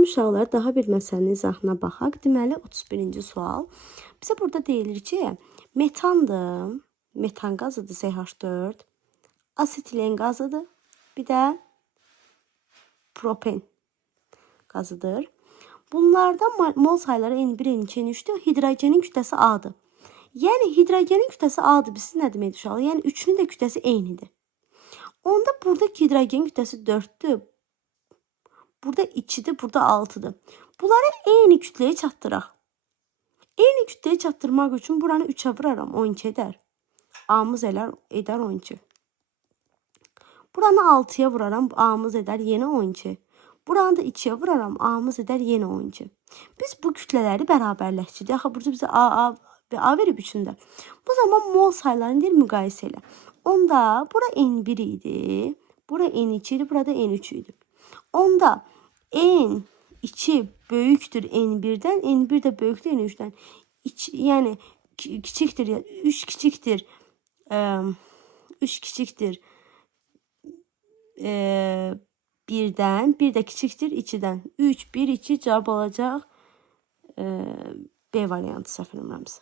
Salam uşaqlar, daha bir məsələnin izahına baxaq. Deməli 31-ci sual. Bizə burada deyilir ki, metandır. Metan qazıdır CH4. Asetilen qazıdır. Bir də propen qazıdır. Bunlardan mol sayları N1, N2, N3'dür. Hidrogenin kütləsi A'dır. Yəni hidrogenin kütləsi A'dır. Biz nə deməkdir uşaqlar? Yəni üçünün də kütləsi eynidir. Onda buradakı hidrogenin kütləsi 4'dür. Burada 2'dir, burada 6'dır. Bunları eyni kütləyə çatdıraq. Eyni kütləyə çatdırmaq üçün buranı 3'ə vuraram, 12 edər. A'mız edər 12. Buranı 6'ya vuraram, A'mız edər yenə 12. Buranı da 2'ye vuraram, A'mız edər yenə 12. Biz bu kütlələri bərabərləşdirdik. Axı burada bizə A verib üçündə. Bu zaman mol saylarını deyir müqayisə elə. Onda bura N1 idi, bura N2 idi, burada N3 idi. Onda N2 böyükdür N1'dən, N1 də böyükdür N3'dən. Yəni kiçikdir, 3 kiçikdir 1'dən, 1 də kiçikdir 2'dən. 3, 1, 2 cavab olacaq B variantı, səhv eləmirəmsə.